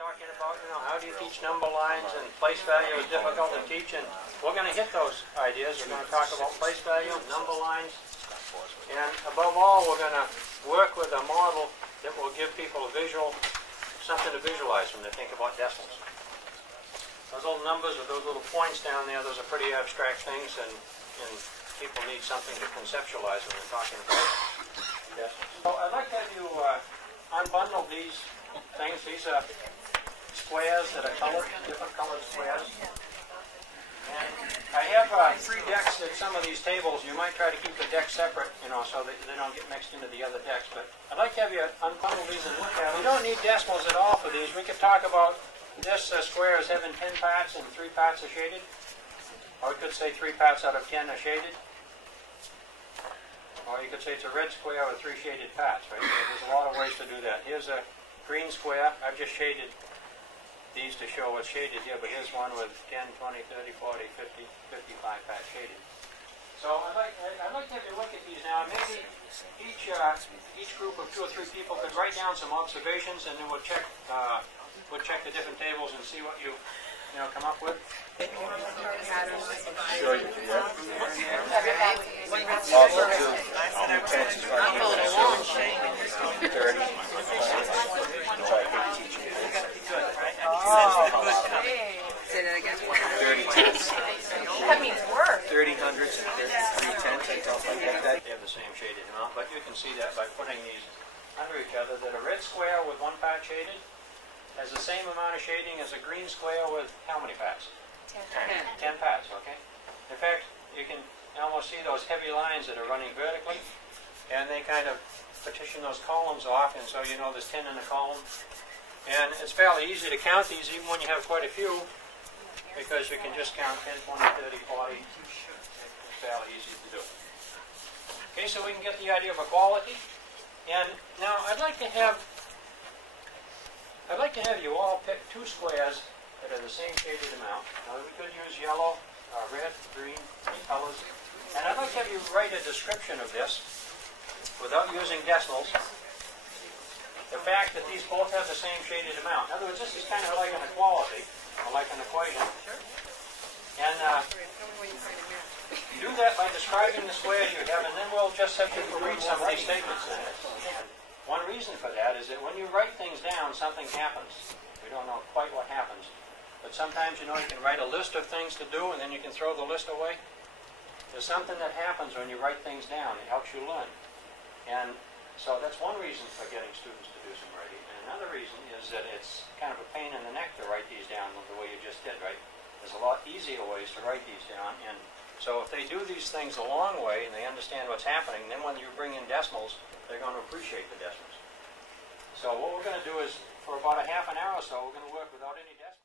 talking about, how do you teach number lines, and place value is difficult to teach, and we're going to hit those ideas. We're going to talk about place value, number lines, and above all, we're going to work with a model that will give people a visual, something to visualize when they think about decimals. Those little numbers with those little points down there, those are pretty abstract things, and people need something to conceptualize when they're talking about decimals. So I'd like to have you unbundle these things. These are squares that are colored, different colored squares. And I have 3 decks at some of these tables. You might try to keep the decks separate, so that they don't get mixed into the other decks. But I'd like to have you unbundle these and look at them. We don't need decimals at all for these. We could talk about this square as having 10 parts and 3 parts are shaded. Or we could say 3 parts out of 10 are shaded. Or you could say it's a red square with 3 shaded parts, right? So there's a lot of ways to do that. Here's a green square. I've just shaded these to show what's shaded here, but here's one with 10, 20, 30, 40, 50, 55 parts shaded. So I'd like to have you look at these now. Maybe each group of 2 or 3 people could write down some observations, and then we'll check the different tables and see what you come up with. Sure you can. Say that again. 30 tenths. That means work. 30 hundredths and 3 tenths and something like that. They have the same shaded amount, but you can see that by putting these under each other, that a red square with 1 part shaded has the same amount of shading as a green square with how many parts? 10. 10 parts, okay? In fact, you can almost see those heavy lines that are running vertically, and they kind of partition those columns off, and so there's 10 in a column. And it's fairly easy to count these even when you have quite a few, because you can just count 10, 20, 30, 40. It's fairly easy to do. Okay, so we can get the idea of equality. And now I'd like to have you all pick 2 squares that are the same shaded amount. Now we could use yellow, red, green, any colors. And I'd like to have you write a description of this without using decimals. The fact that these both have the same shaded amount. In other words, this is kind of like an equality, or like an equation. And do that by describing the squares you have, and then we'll just have to read some of these statements. One reason for that is that when you write things down, something happens. We don't know quite what happens. But sometimes, you can write a list of things to do, and then you can throw the list away. There's something that happens when you write things down. It helps you learn. And so that's one reason for getting students to do some writing. And another reason is that it's kind of a pain in the neck to write these down the way you just did, right? There's a lot easier ways to write these down. And so if they do these things a long way and they understand what's happening, then when you bring in decimals, they're going to appreciate the decimals. So what we're going to do is, for about a half an hour or so, we're going to work without any decimals.